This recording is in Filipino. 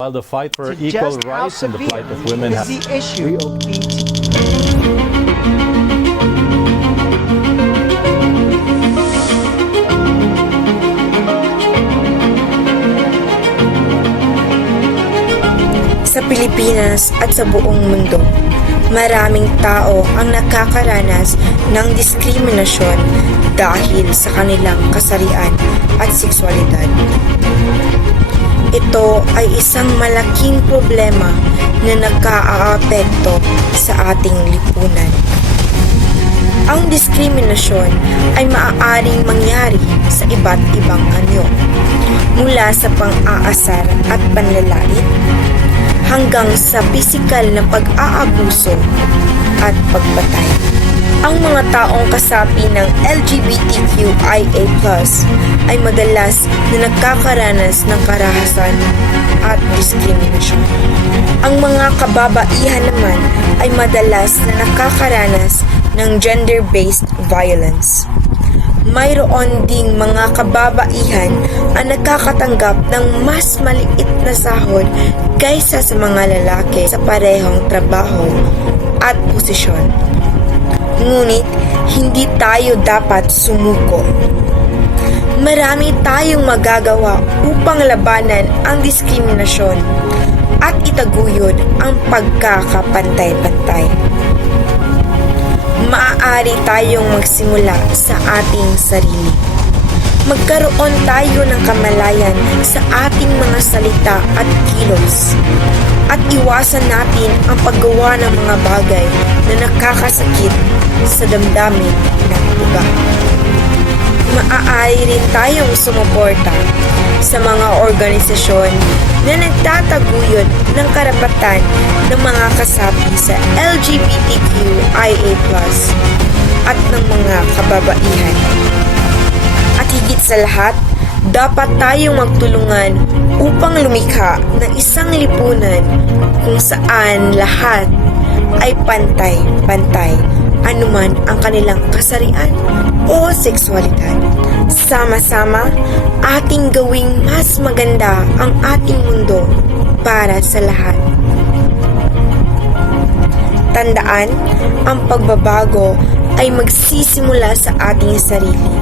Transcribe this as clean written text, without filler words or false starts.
While the fight for to equal just how rights and the severe plight of women is has the issue Sa Pilipinas at sa buong mundo, maraming tao ang nakakaranas ng diskriminasyon dahil sa kanilang kasarian at sexualidad. Ito ay isang malaking problema na nagkaaapekto sa ating lipunan. Ang diskriminasyon ay maaaring mangyari sa iba't ibang anyo, mula sa pang-aasar at panlalait hanggang sa pisikal na pag-aabuso at pagpatay. Ang mga taong kasapi ng LGBTQIA+ ay madalas na nagkakaranas ng karahasan at diskriminasyon. Ang mga kababaihan naman ay madalas na nakakaranas ng gender-based violence. Mayroon ding mga kababaihan ang nakakatanggap ng mas maliit na sahod kaysa sa mga lalaki sa parehong trabaho at posisyon. Ngunit, hindi tayo dapat sumuko. Marami tayong magagawa upang labanan ang diskriminasyon at itaguyod ang pagkakapantay-pantay. Maaari tayong magsimula sa ating sarili. Magkaroon tayo ng kamalayan sa ating mga salita at kilos. At iwasan natin ang paggawa ng mga bagay na nakakasakit sa damdamin ng iba. Maaari rin tayong sumuporta sa mga organisasyon na nagtataguyod ng karapatan ng mga kasapi sa LGBTQIA+ at ng mga kababaihan. At higit sa lahat, dapat tayong magtulungan upang lumikha ng isang lipunan kung saan lahat ay pantay-pantay anuman ang kanilang kasarian o sexualidad. Sama-sama, ating gawing mas maganda ang ating mundo para sa lahat. Tandaan, ang pagbabago ay magsisimula sa ating sarili.